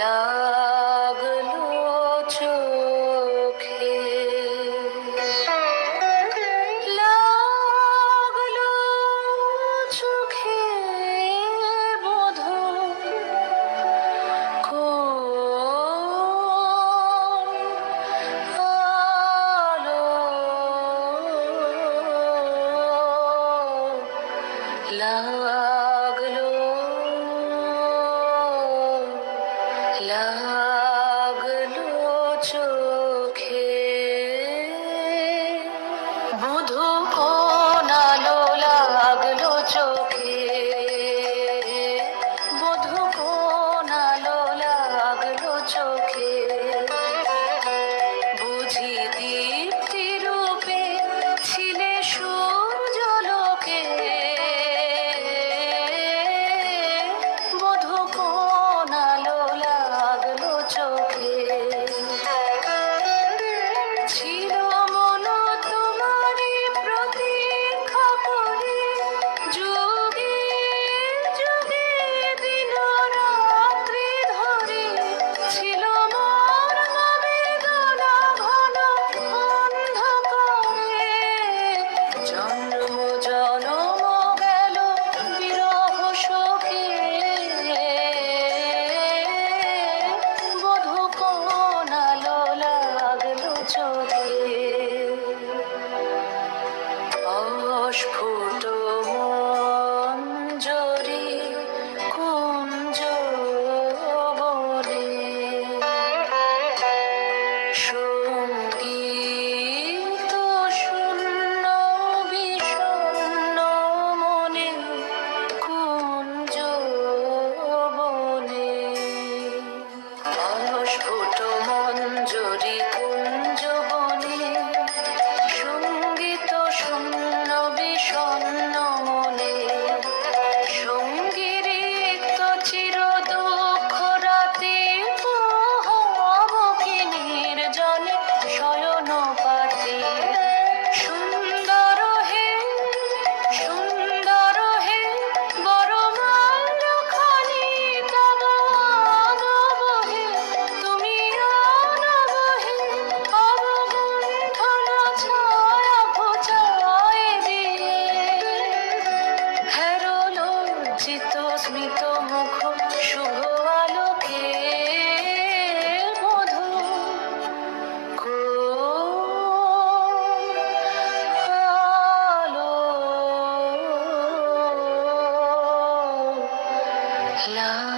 লাগল চোখে। লাগল চোখে বোধ আলো। লাগ প্রস্ফুট মঞ্জরি কুঞ্জ বলে সংগীত শূন্য মনে কুঞ্জ স্মিত মুখ শুভ আলোকে মধু। লা